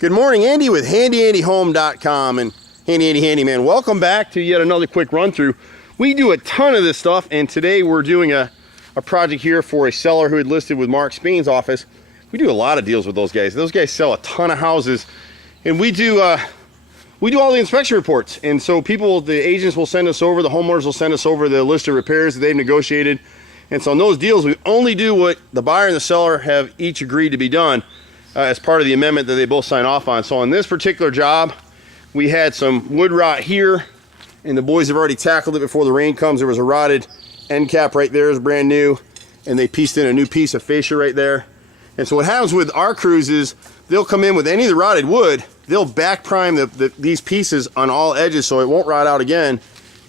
Good morning, Andy with HandyAndyHome.com and Handy Andy Handyman. Welcome back to yet another quick run through. We do a ton of this stuff, and today we're doing a project here for a seller who had listed with Mark Spain's office. We do a lot of deals with those guys. Those guys sell a ton of houses, and we do all the inspection reports. And so the agents will send us over, the homeowners will send us over the list of repairs that they've negotiated. And so on those deals, we only do what the buyer and the seller have each agreed to be done as part of the amendment that they both sign off on. So on this particular job, we had some wood rot here, and the boys have already tackled it before the rain comes. There was a rotted end cap right there, is brand new, and they pieced in a new piece of fascia right there. And so what happens with our crews is they'll come in with any of the rotted wood, they'll back prime these pieces on all edges so it won't rot out again.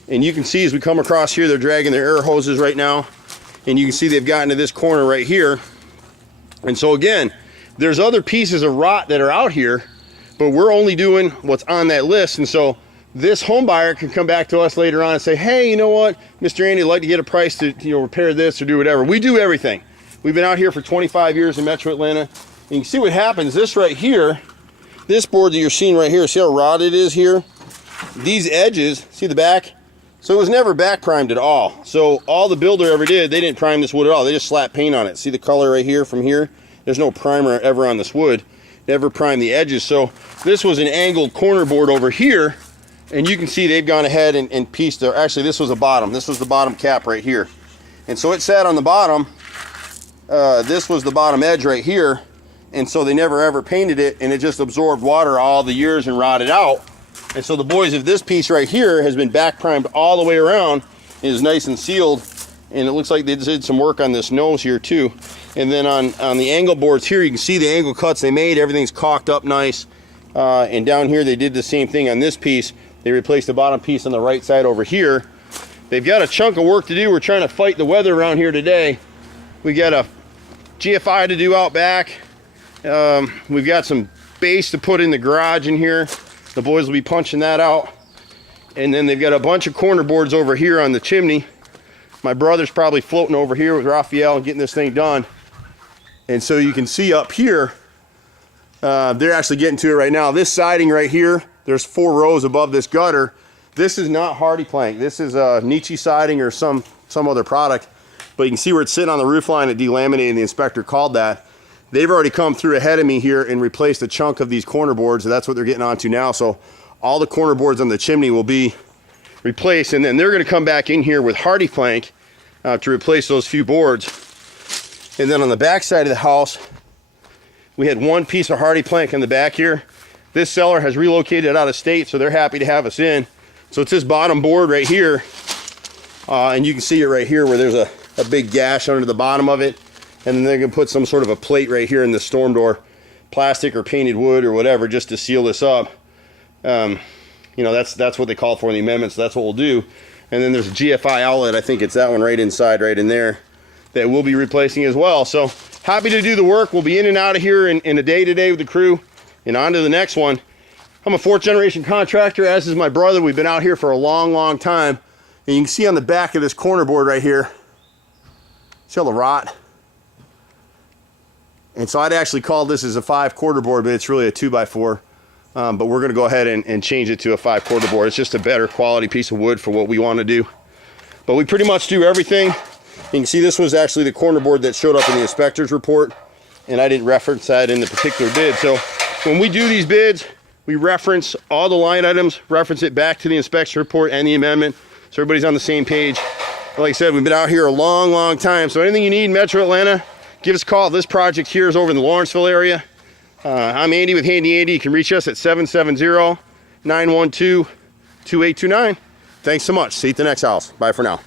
And you can see as we come across here, they're dragging their air hoses right now, and you can see they've gotten to this corner right here. And so again, there's other pieces of rot that are out here, but we're only doing what's on that list. And so this home buyer can come back to us later on and say, hey, you know what, Mr. Andy, I'd like to get a price to repair this or do whatever. We do everything. We've been out here for 25 years in Metro Atlanta. And you can see what happens. This right here, this board that you're seeing right here, see how rotted it is here? These edges, see the back? So it was never back primed at all. So all the builder ever did, they didn't prime this wood at all. They just slapped paint on it. See the color right here from here? There's no primer ever on this wood. Never primed the edges. So this was an angled corner board over here, and you can see they've gone ahead and pieced there. Actually, this was a bottom. This was the bottom cap right here. And so it sat on the bottom. This was the bottom edge right here. And so they never ever painted it, and it just absorbed water all the years and rotted out. And so the boys of this piece right here has been back primed all the way around. It is nice and sealed, and it looks like they did some work on this nose here too. And then on the angle boards here, you can see the angle cuts they made. Everything's caulked up nice. And down here, they did the same thing on this piece. They replaced the bottom piece on the right side over here. They've got a chunk of work to do. We're trying to fight the weather around here today. We got a GFI to do out back. We've got some base to put in the garage in here. The boys will be punching that out. And then they've got a bunch of corner boards over here on the chimney. My brother's probably floating over here with Raphael and getting this thing done. And so you can see up here, they're actually getting to it right now. This siding right here, there's 4 rows above this gutter. This is not hardy plank. This is Nietzsche siding or some other product. But you can see where it's sitting on the roof line, it delaminated, and the inspector called that. They've already come through ahead of me here and replaced a chunk of these corner boards, and that's what they're getting onto now. So all the corner boards on the chimney will be replaced, and then they're going to come back in here with hardy plank to replace those few boards. And then on the back side of the house, we had one piece of hardy plank in the back here. This seller has relocated out of state, so they're happy to have us in. So it's this bottom board right here, and you can see it right here where there's a big gash under the bottom of it. And then they're going to put some sort of a plate right here in the storm door, plastic or painted wood or whatever, just to seal this up. That's what they called for in the amendment, so that's what we'll do. And then there's a GFI outlet, I think it's that one right inside, right in there, that we'll be replacing as well. So happy to do the work. We'll be in and out of here in a day today with the crew and on to the next one. I'm a 4th generation contractor, as is my brother. We've been out here for a long, long time. And you can see on the back of this corner board right here, see all the rot? And so I'd actually call this as a 5/4 board, but it's really a 2x4. But we're going to go ahead and change it to a 5/4 board. It's just a better quality piece of wood for what we want to do. But we pretty much do everything. You can see this was actually the corner board that showed up in the inspector's report, and I didn't reference that in the particular bid. So when we do these bids, we reference all the line items, reference it back to the inspection report and the amendment, so everybody's on the same page. Like I said, we've been out here a long, long time. So anything you need in Metro Atlanta, give us a call. This project here is over in the Lawrenceville area. I'm Andy with Handy Andy. You can reach us at 770-912-2829. Thanks so much. See you at the next house. Bye for now.